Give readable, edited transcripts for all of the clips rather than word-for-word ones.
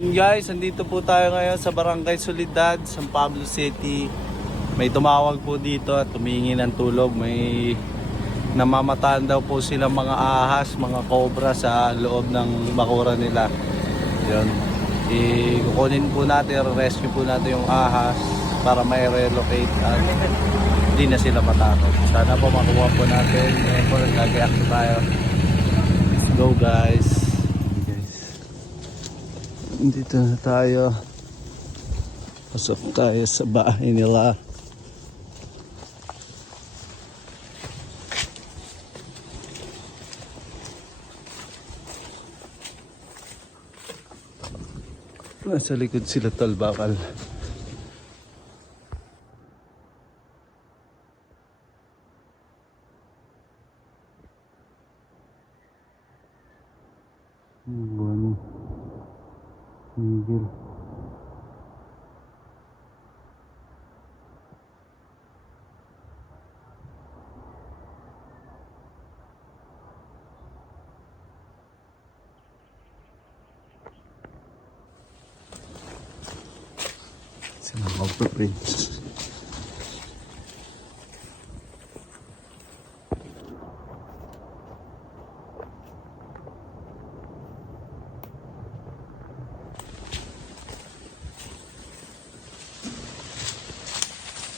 Guys, andito po tayo ngayon sa Barangay Soledad, San Pablo City. May tumawag po dito at tumingi ng tulog. May namamataan daw po silang mga ahas, mga cobra sa loob ng bakuran nila. Yun. Kukunin po natin, rescue po natin yung ahas para may relocate at hindi na sila matakot. Sana po makuha po natin. Ngayon po nagkagayak po tayo. Let's go guys. Dito na tayo. Pasok tayo sa bahay nila. Nasa likod sila talbakal. Buwan. Tigil. Sila magpa-prints.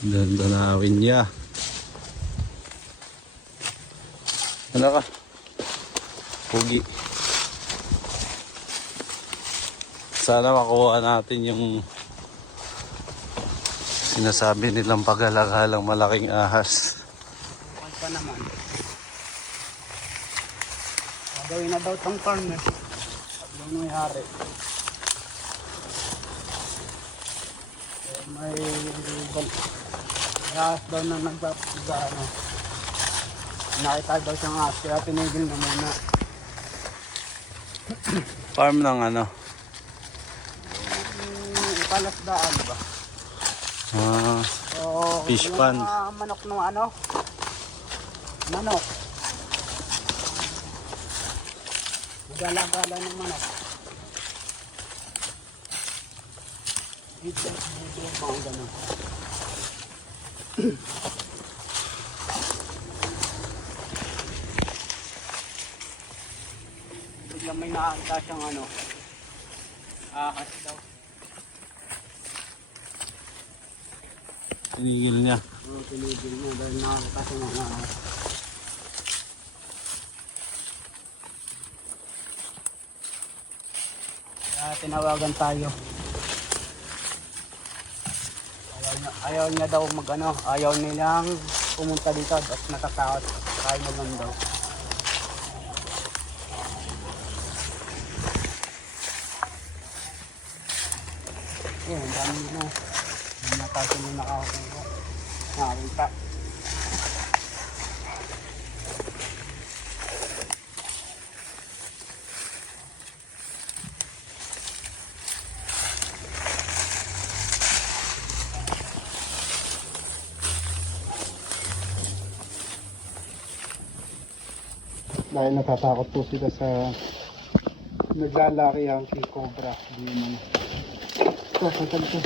Ganda na awin niya. Ano ka? Pugi. Sana makuha natin yung sinasabi nilang pag-alagalang malaking ahas. Ano pa naman? Gagawin na daw tong farm eh. At doon nangyari. May ahas daw na nagpapagano. Nakita daw siyang ahas kaya tinigil na muna. Farm ng ano? Palasdaan ba? So, Fish yung pond. manok ng ano? Manok. Gala-gala ng manok. Dito yung mga gano'n. Biglang may nakakita siyang ano. Ahas daw. Tinigil niya. Tinigil mo dahil nakakita siyang mga ahas. Kaya tinawagan tayo. Ayaw niya daw mag-ano, ayaw nilang pumunta dito at natatakot. Kaya na lang daw. Eh, ang dami na. Hindi na tayo na nakakuha. Nakakita. Dahil natatakot po sila sa naglalaki ang cobra. Hindi naman. Ito, pagkal ito.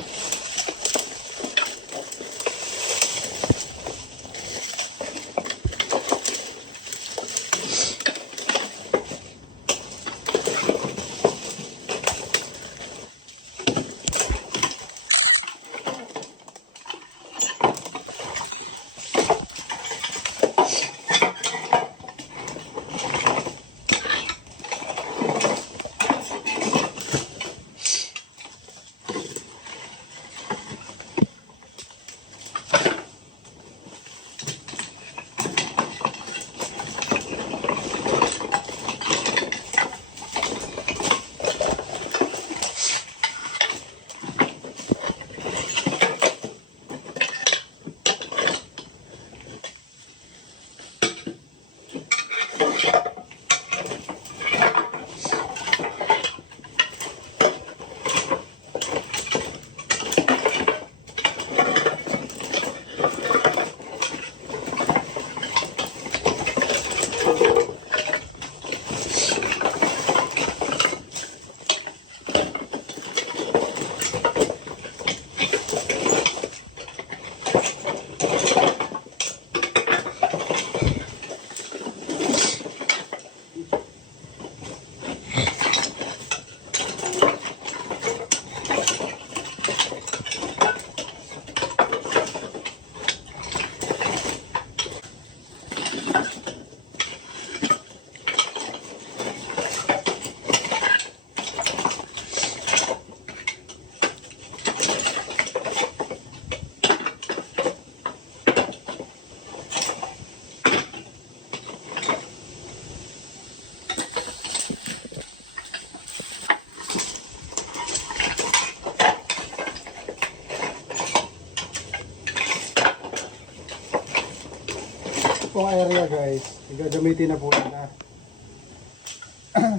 pong area guys, gagamitin na po na.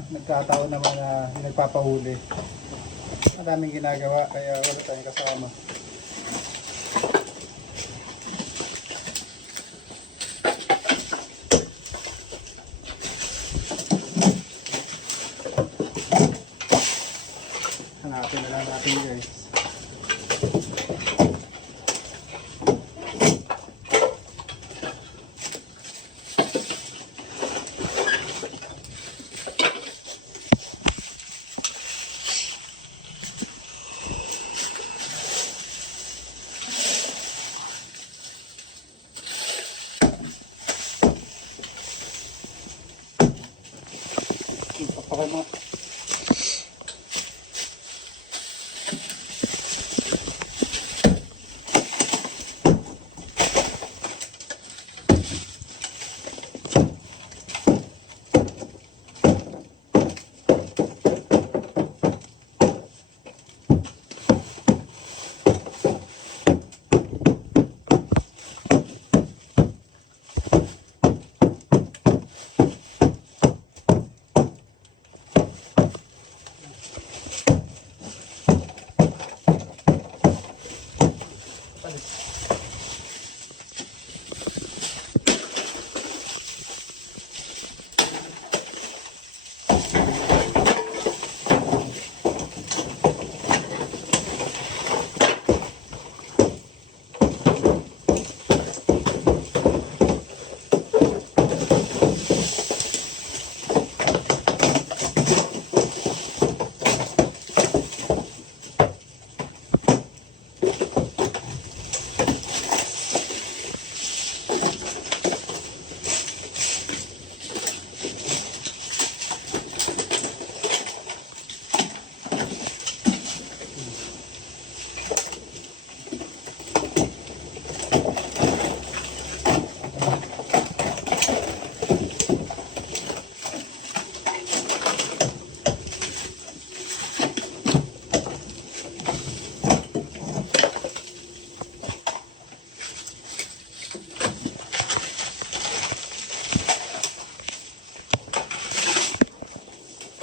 Nagkataon naman na nagpapahuli. Madaming ginagawa kaya wala tayong kasama. Hanapin na lang natin guys. Papakan mo.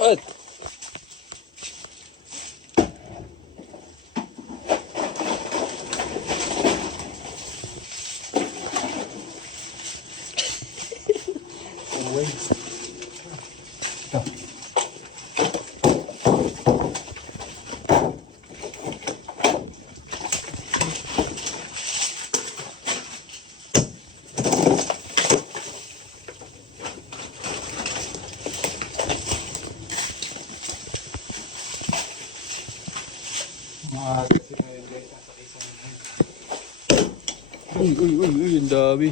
At uy, ang dami.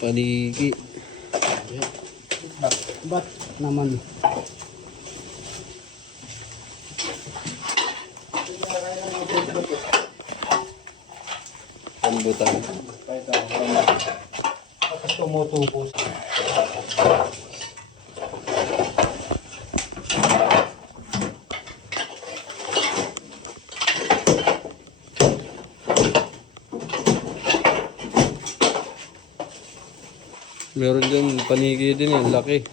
Paniki. Ba't naman? Pambutan. Tapos tumutubo. Meron dyan paniki din yan, laki.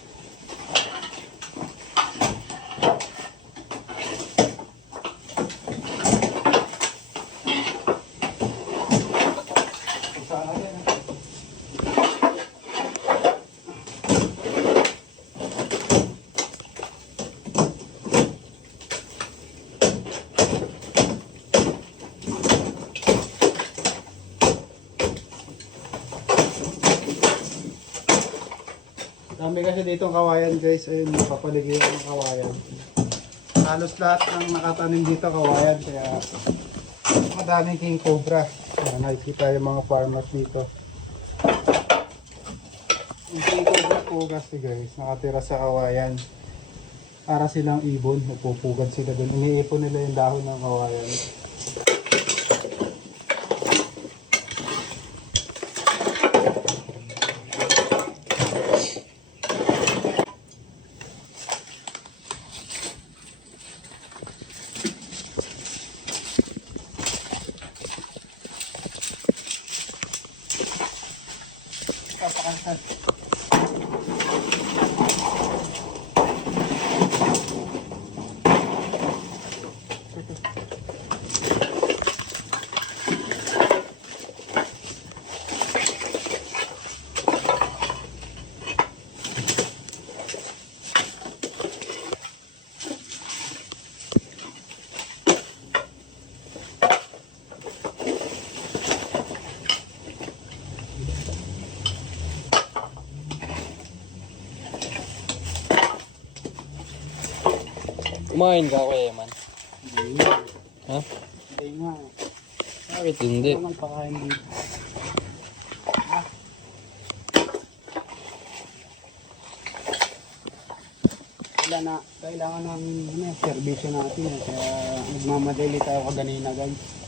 Dami kasi dito ang kawayan guys, ayun, napapaligyan ng kawayan. Halos lahat ng nakatanim dito kawayan, kaya madaming king cobra. Ayan, nakikita yung mga farmers dito. Yung king cobra po kasi guys, nakatira sa kawayan. Para silang ibon, nagpupugad sila dun. Iniipon nila yung dahon ng kawayan. Kumain ka, Kuya Eman. Hindi nga. Ha? Hindi nga. Bakit hindi? Ano naman pakain dito? Kailangan namin servisyo natin. Kaya nagmamadali tayo kaganina guys.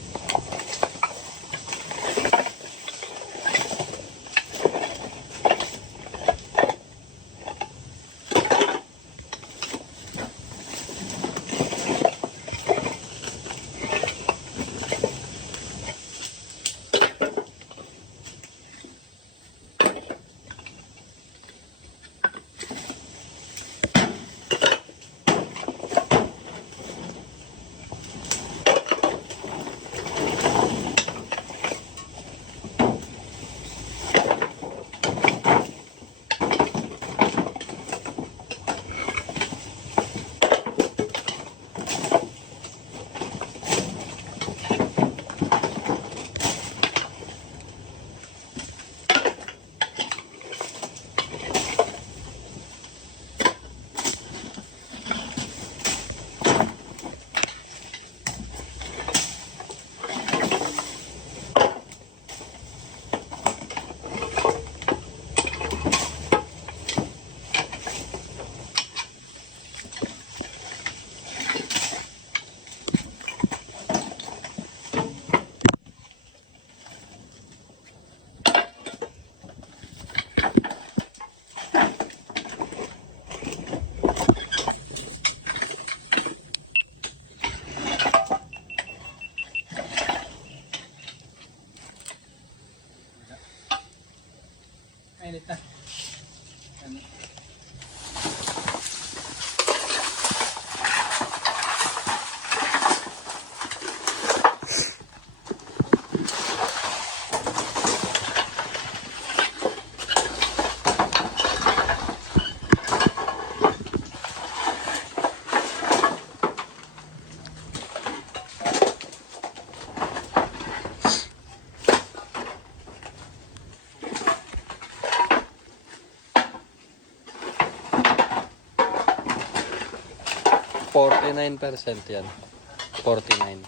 Mainit na. %49 yan. 49%.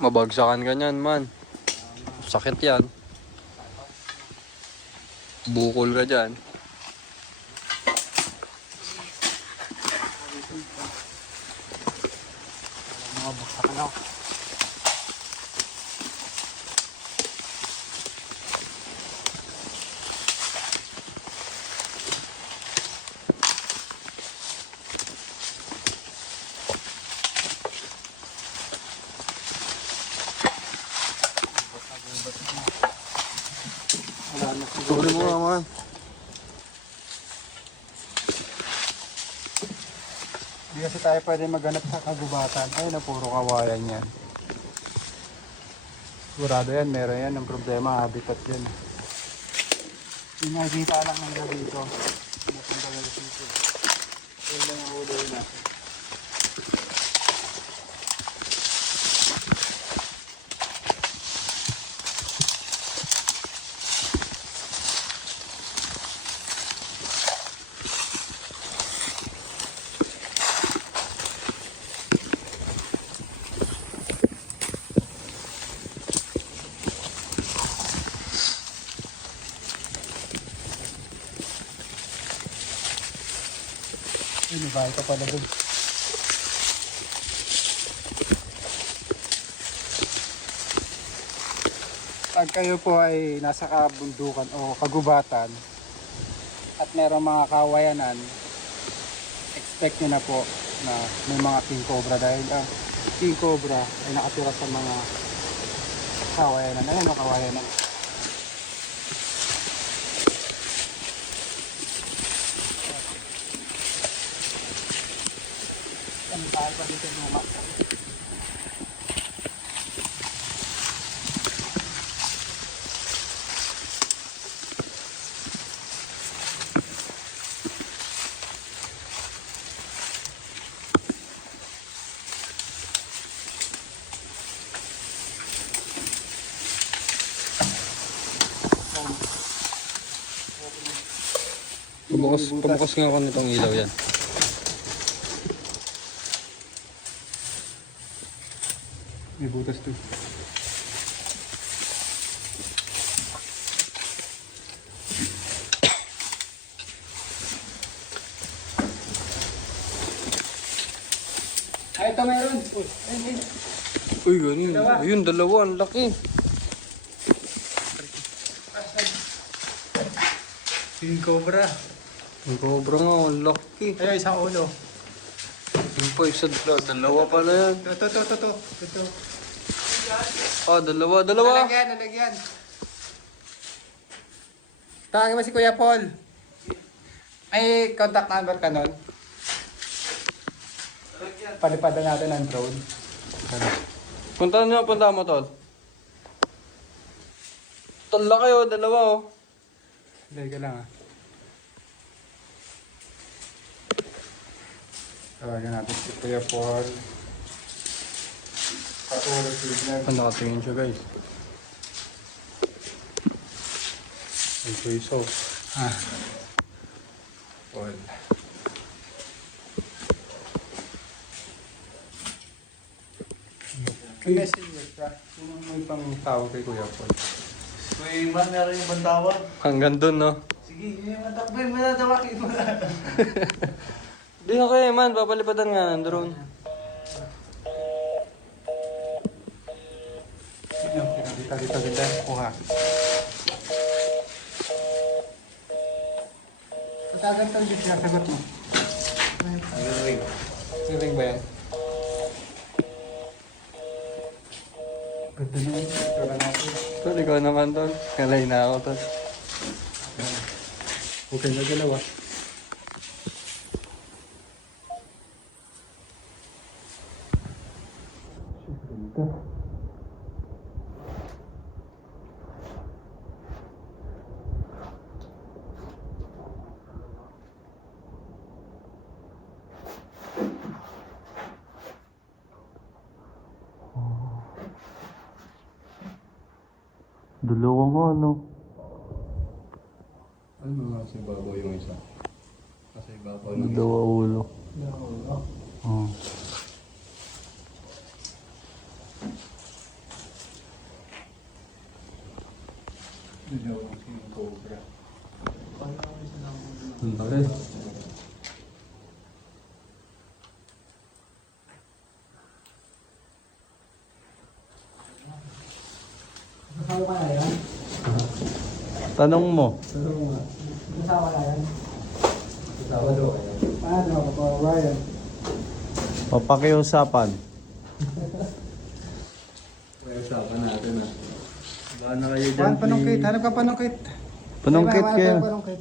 Mabagsakan ka niyan, man. Sakit yan. Bukol ka dyan. Mga baksak na. Tuloy mo naman. Hindi kasi tayo pwede maghanap sa kagubatan. Ay, na puro kawayan yan. Sigurado yan, meron yan. Ang problema, habitat yan. Yung nakikita lang nila dito. Napunta nila dito. Kaya lang ang ulo yun natin. Ay, may bahay ka pala dun. Pag kayo po ay nasa kabundukan o kagubatan at merong mga kawayanan, expect nyo na po na may mga king cobra dahil ang king cobra ay nakatira sa mga kawayanan. Ayan o, kawayanan. Ang tayo pa dito luma. Pabukas nga ako nitong ilaw yan. May butas to. Ay, ito meron. Uy, ganun. Ayun, dalawa. Ang laki. King cobra. Ang cobra nga. Ang laki. Ayun, isang ulo. Yung pa, isa, dalawa pala yan. Ito. Ah, dalawa. Lalagyan. Tawagin mo si Kuya Paul. May contact number ka nun? Palipadan natin ang drone. Punta mo, tol. Tol, laki oh. Dalawa oh. Dali ka lang ah. Tawagan natin si Kuya Paul. Patulog signal. Nakatingin siya, guys. Ang puso. Ah. Paul. May messenger ka. Sino may pang tawag kay Kuya Paul? May man, meron yung bandawag. Hanggang dun, no? Sige, yung matakbay, manatawagin mo na. Di na kayo, man. Papalipadan nga ng drone. Dito. Kuha. Matagal tayo dito sinasagot mo. Siring ba yan? Ganda naman. Tura natin. Tol, ikaw naman, tol. Kalay na ako, tol. Okay na dalawa. Dalawa nga, no? Ano nga sa ibabaw yung isa? Nasa ibabaw Dalawa ulo. Oh. Dalawang king cobra. Ang laki. Kasama ka na yan? Tanong mo. Kasama na yan? Kasama daw. Paano? Kapag yan? Papakiusapan. Kaya usapan natin, ah. Wala na kayo dyan. Panungkit. Hanap ka panungkit. Panungkit kayo. Panungkit.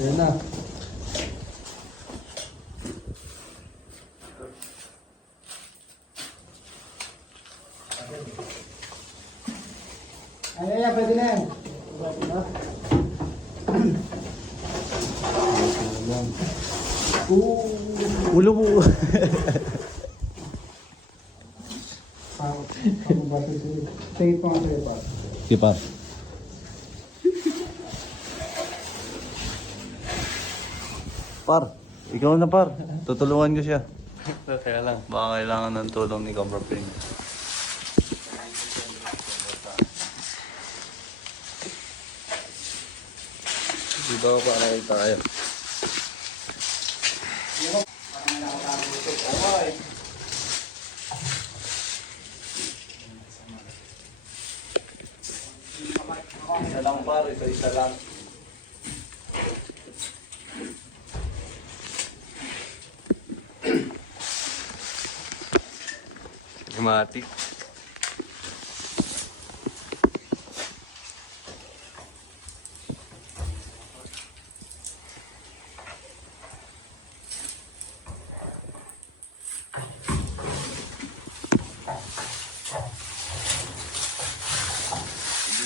Ayan na. Ay, pwede na yan. Ulo mo. Tingin po nga sa'yo pa. Sige pa. Par, ikaw na par. Tutulungan ko siya. Kaya lang. Baka kailangan ng tulong ni Cobra Pring. Di ba pa nakita kayo? Isa lang par, isa lang. Mati.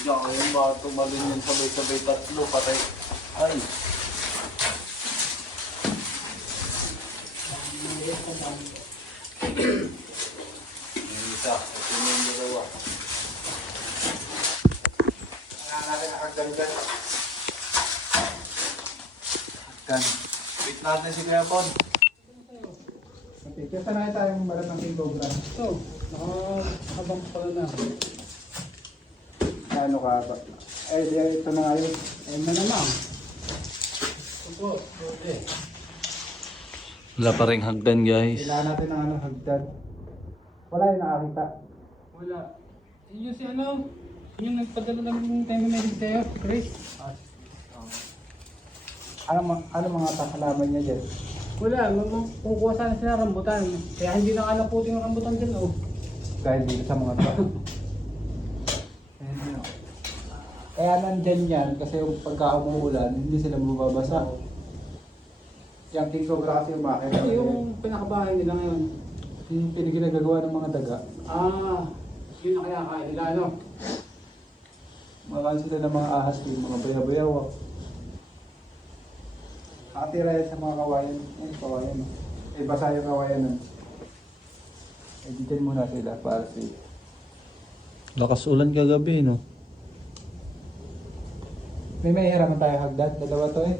Bigyan ko yung mga tumalun yung sabay-sabay tatlo, patay. Ay. Yung isa, ito yung dalawa. Kailangan natin nakagdan dyan. Hagkan. Wait natin si Kuya Bon. Okay, kaya sanayin tayong balat ng king cobra. So, nakabang pala na. Ano ka ba? Eh, ito na nga yun. Ayun na naman. Opo, okay. Wala pa rin hagdan guys. Kailangan natin ng ano, hagdan. Wala yung nakakita. Wala. Yun si ano, yung nagpadala lang yung time medic sa'yo, Chris. Ano mga kakalaman niya dyan? Wala, kukuha sana sila rambutan. Kaya hindi na kalaputin yung rambutan dyan, oh. Dahil dito sa mga tao. Kaya nandyan yan kasi yung pagka umuulan, hindi sila mababasa. Yung king cobra kasi yung bakit. Ito yung pinakabahay nila ngayon. Yung pinaginagagawa ng mga daga. Ah, yun na kaya kaya nila, ano? Makakan sila ng mga ahas yung mga bayaw-bayaw. Nakatira yan sa mga kawayan. Ay, kawayan. Eh, basa yung kawayan nun. Eh, ditin muna sila para safe. Lakas ulan kagabi, no? May mahihiraman tayo hagdan. Dalawa to eh.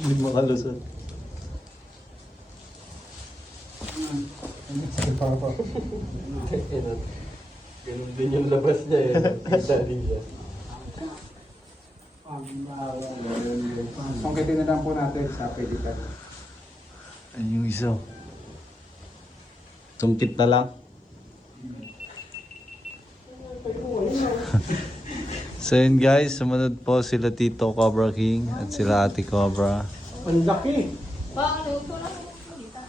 Hindi makalusot. Sige pa ako. Ganun din yung labas niya eh. Kita din siya. Sungkitin na lang po natin sa pedikat. Ayun yung isa. Tungkit na lang. So yun guys, sumunod po sila Tito Cobra King at sila Ate Cobra. Ang laki! Baka ito lang yung salita.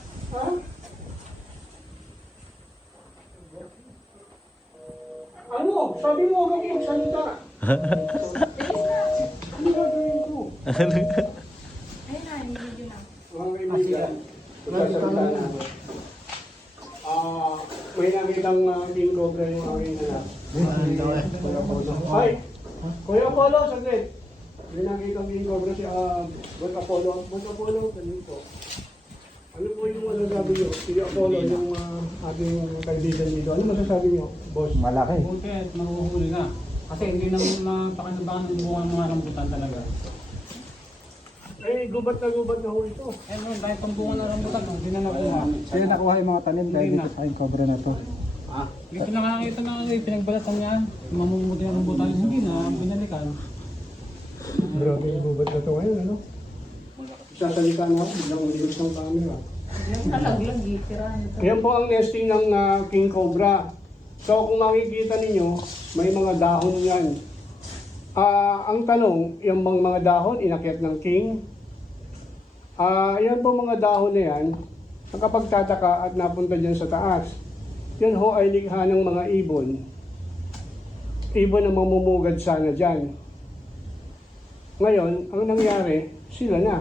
Ano? Sabi mo, huwag akong magsalita. Ano gagawin ko? Ayun na, hindi na. Mga kaibigan, magsasalita na. May nakitang king cobra yung aking anak. Kuya Polo. Ay! Kuya Polo, saglit! May nakitang king cobra si Boy Apollo. Boy Apollo, ganun po. Ano po yung masasabi nyo? Si Apollo, yung ating kaibigan dito. Ano masasabi nyo, boss? Malaki. Buti at mahuhuli na. Kasi hindi naman napakanabakan ng bunga ng mga rambutan talaga. Eh, gubat na ho ito. Eh, no, dahil pambunga ng rambutan, no? Hindi na nakuha. Sila nakuha yung mga tanim dahil Hindi na. dito sa king cobra na to. Dito na nakakita na pinagbalatan niya. Mamumuti ng rambutan. Hindi na, binalikan. Grabe yung gubat na ito ngayon, ano? Sasalika na ako, biglang uligos ng camera. Yung nalaglag, tirahan ito. Yan po ang nesting ng king cobra. So kung makikita ninyo, may mga dahon yan. Ang tanong, yung mga dahon, inakyat ng king. Yan po mga dahon na yan, nakapagtataka at napunta dyan sa taas. Yan ho ay likha ng mga ibon. Ibon na mamumugad sana dyan. Ngayon, ang nangyari, sila na.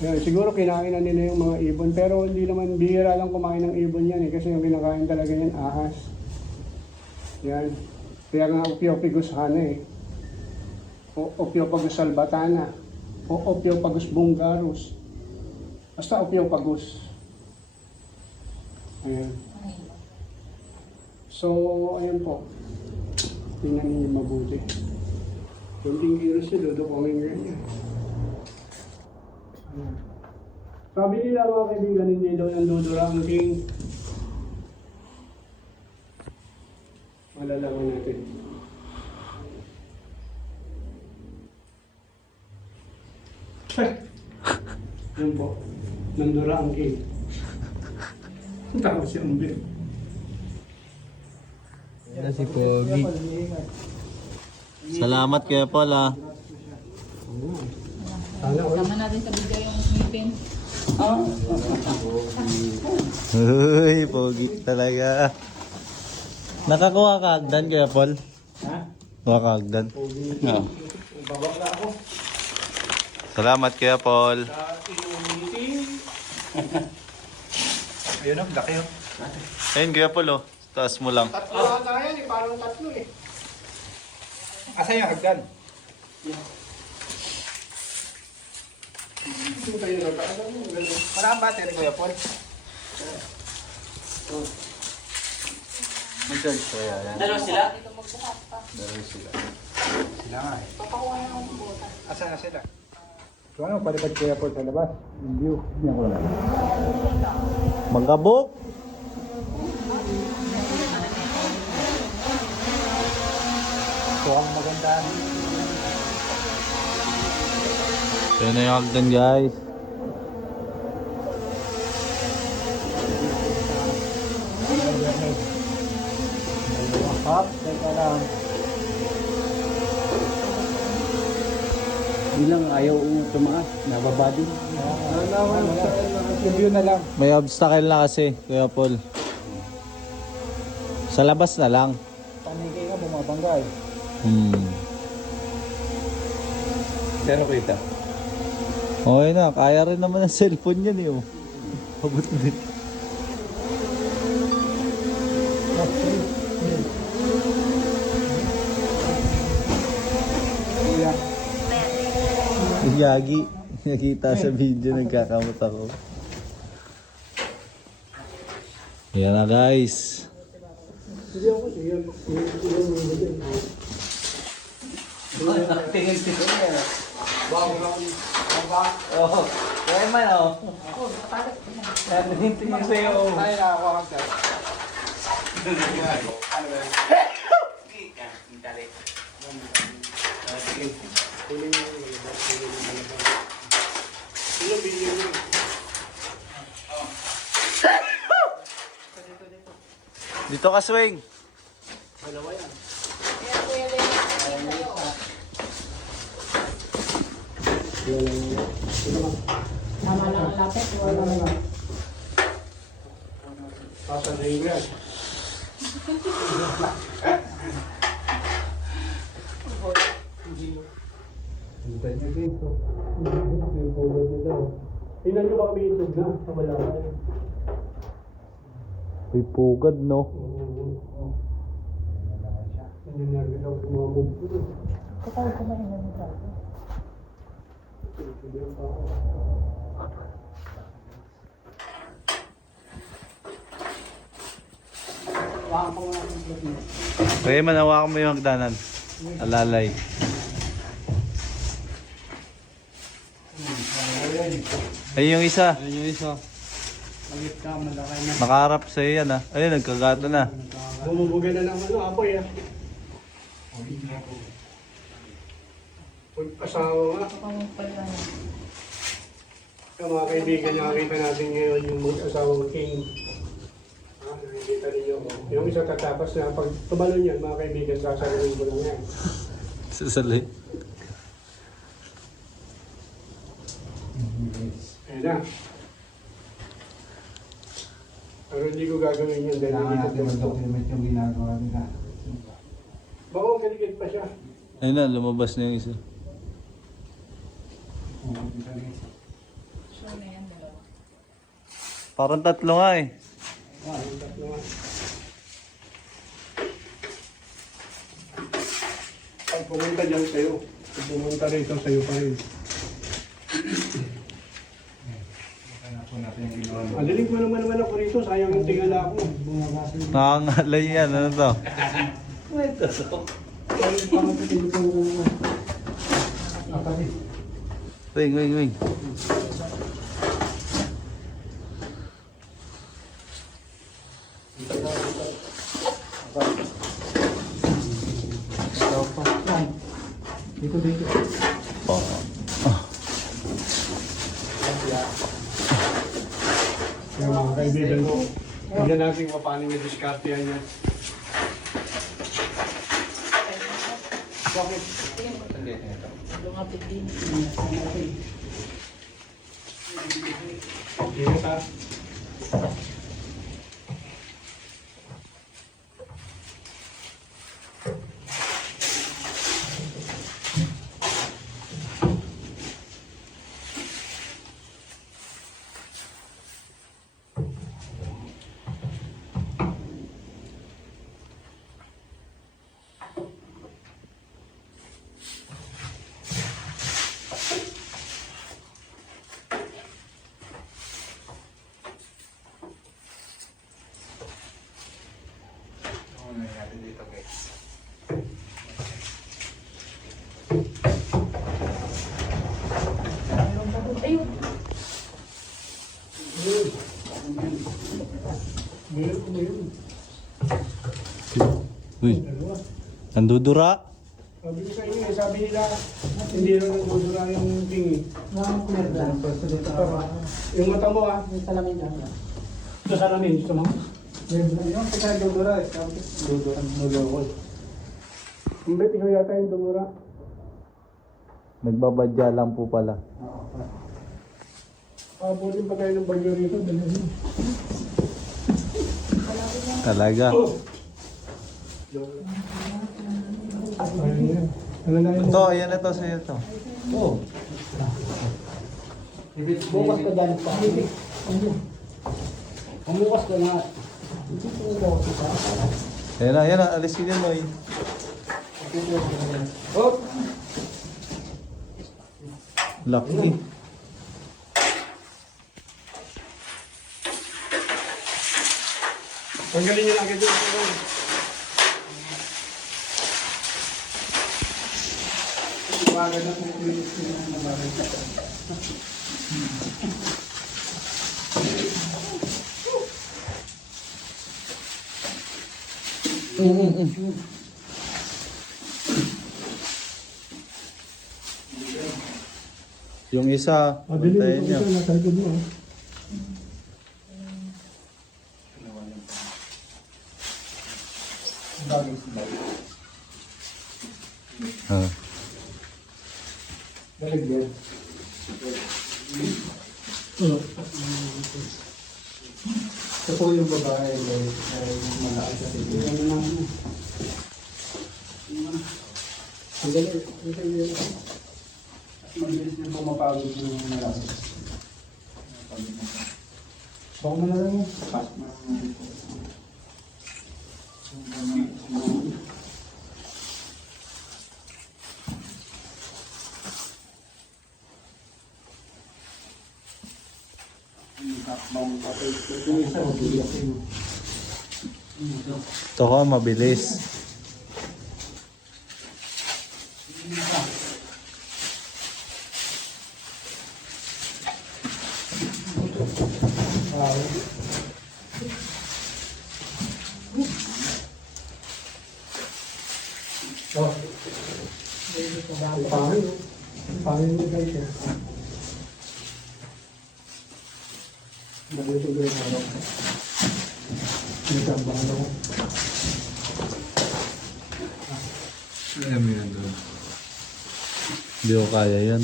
Yan, siguro kinain na nila yung mga ibon, pero hindi naman bihira lang kumain ng ibon yan eh, kasi yung kinakain talaga yan ahas. Yan. Kaya nga Ophiophagus hana eh. O Ophiophagus salvatana. O Ophiophagus bungarus. Basta Ophiophagus. Ayan. So, ayan po. Tingnan niyo mabuti. Kunting kilos siya, dudukongin niya. Sabi nila mga kaibigan, hindi daw ng dudura ang king. Malalaman natin. Yun po, nandura ang king. Tapos yung bin. Yan si Pogi. Salamat Kuya Paul ah. Sana all. Sama natin sa video yung ngipin. Uy, pogi talaga. Nakakuha ka agdan, Kuya Paul? Ha? Kuha ka agdan? Oo. Babakla ako. Salamat, Kuya Paul. Sa iyong meeting. Ayun o, laki o. Ayun, Kuya Paul, oh. Taas mo lang. Tatlo ata yan eh. Parang tatlo eh. Asa yung hagdan? Ito tayo nagkaalam mo. Ganun. Parang battery Kuya Paul. Mag-charge ko yan. Dalawa sila? Sila nga eh. Asa na sila? So ano, palipad Kuya Paul sa labas? Yung view. Yan ko lang. Magkabok! So ang maganda. Ayun na yung agdan, guys. Hop, teka lang. Bilang ayaw tumaas. Nababa din. Yung view na lang. May obstacle na kasi, Kuya Paul. Sa labas na lang. Panigay nga bumabangga eh. Pero kita. Okay na, kaya rin naman ang cellphone yan, eh. Oh. Abot din. Kuya. Yagi. Nakita sa video, nagkakamot ako. Yan na, guys. Tingin-tingin niya. Oo. Kaya man oh. Tingin sa'yo. Ay, nakakuha ka. Dito ka, swing. Tama lang ang lapit. Wala na. Sasabihin yan. Hintay niyo dito. Tingnan nyo ba kami itlog na? Wala ka. Uy, pugad, no? Hindi nervous ako tumamog. Kapag kumain na nito. Kaya manawakan mo yung hagdanan. Alalay. Ayun yung isa. Ayun yung isa. Malit ka, malakay na. Nakaharap sa'yo yan, ah. Ayun, nagkagato na. Bumubugay na ng apoy ah. Asawa nga. Pagpapala na. Yung mga kaibigan, nakakita natin ngayon yung mag-asawang king. Nakikita ninyo. Yung isa tatapos na pag tumalon yan, mga kaibigan, sasaluhin ko lang yan. Sasali. Ayun na. Pero hindi ko gagawin yun dahil Kailangan hindi natin ko mag-document yung ginagawa nila. baka magaligid pa siya. Ayun na, lumabas na yung isa. Sure na yan, dalawa. Parang tatlo nga, eh. Yung tatlo nga. Pag pumunta dyan sa'yo, pag pumunta rito sa'yo pa rin. Kaya po natin yung ginawa mo. Madaling ko naman ako rito, sayang yung tingala ko. Nakangalay yan, ano to? Wing, wing, wing. Dito, dito. Yung mga kaibigan ko, tignan natin kung paano yung diskarte yan yan. kapit din. Ingat ha. Ano natin dito guys? Ayun. Meron ko ba yun? Uy, Dalawa. nandudura. Sabi ko sa inyo, sabi nila, hindi rin nagdudura yung king. Yung mata mo ha. May salamin na. Sa salamin, gusto mo? Yung pagka dudura, dudura, nulokol. Hindi, ikaw yata yung dumura. Nagbabadya lang po pala. Abutin pa tayo ng bagyo rito, dalahin. Talaga. Ayun yan. Ano na yun? Ito, ayan na to sa'yo to. Bukas ka dyan pa. Umukas ka nga. Ayan na, alisin yun, Noy. Laki. Tanggalin niyo lang agad yung Iwagan na kung kulinis ko na nabarin. Yung isa, Mabilis bantayan ito niyo. ito, nasa likod mo. Ah. Daligyan. Ito po yung babae guys, ay malaki sa tigil. Mabilis din pumapagod yung malaki. Baka mo na lang yun. Ito ko, mabilis. Oh. Pangin. Pangin mo guys eh. Dito guys ano. Dito ang bangalo ko. Ayan mo yan doon. Hindi ko kaya yan.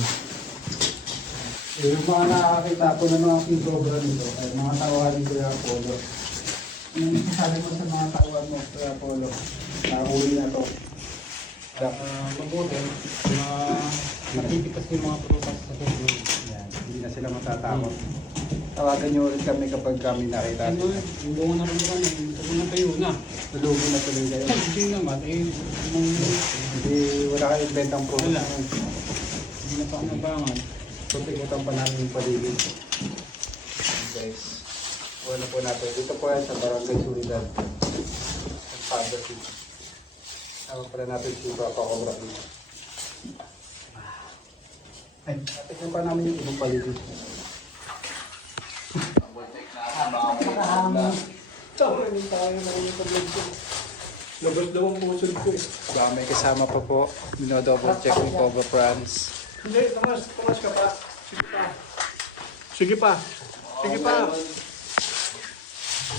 Yung mga nakakita ko ng mga king cobra nito, ay mga tawahan ko yung Apollo. Ano yung sabi mo sa mga tauhan mo sa Apollo? Nakahuli na to. Mabuti. Napipitas yung mga prutas sa puso. Yan, hindi na sila matatakot. Tawagan niyo ulit kami kapag kami nakita. Ano eh, yung bunga na rin naman, sabi na tayo na. Tulugin na tuloy kayo. Hindi naman, eh, Hindi, wala kayong bentang product. Wala. Hindi na pa ako nabangan. Tutikutan pa namin yung paligid. Guys, wala po natin. Dito po yan sa Barangay Suridad. Ang Father City. Tama pala natin si Papa Cobra dito. Ay, natin pa namin yung ibang paligid. Labas daw ang puso ko eh. Baka may kasama pa po. Double check ng Cobra Franz. Hindi, tumas ka pa. Sige pa. Sige pa. Sige pa.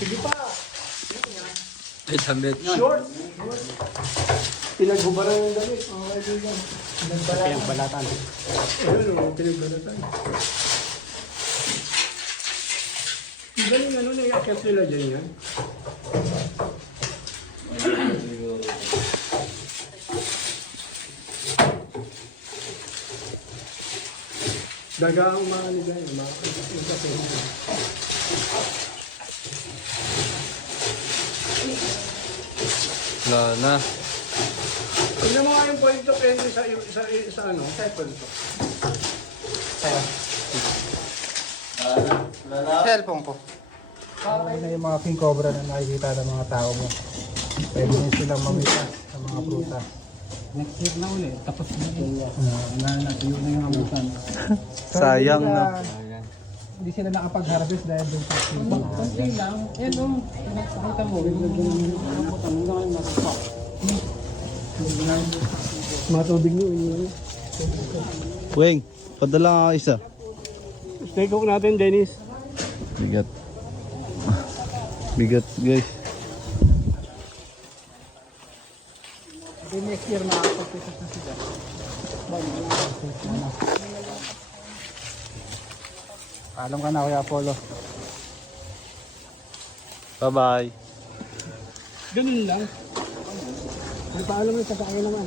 Sige pa. Ay, tambit. Short. Pinaghubaran ng damit. Okay, dito. Pinagbalatan. Ayun o, pinagbalatan. Galing ano, naiakit nila dyan yan. Daga ang mga ano dyan, yung kasi. Wala na. Tignan mo nga yung point of entry sa ano, sa point of. Cellphone ko. Ano na yung mga king cobra na nakikita ng mga tao mo. Pwede nyo silang mamita sa mga prutas. Next year na ulit. Tapos na yun. Natuyo na yung abutan. Sayang na. Hindi sila nakapag-harvest dahil doon sa Kunti lang. Yan o. Nakakita mo. Abutan. Hindi naman nakapak. Matubig nyo, yun. Weng, padala ka isa. Stay cook natin, Dennis. Bigat. Bigat guys. Then next year makakapag-pisos na sila. Paalam ka na Kuya Apollo. Bye-bye. Ganun lang. May paalam yung sasakyan naman.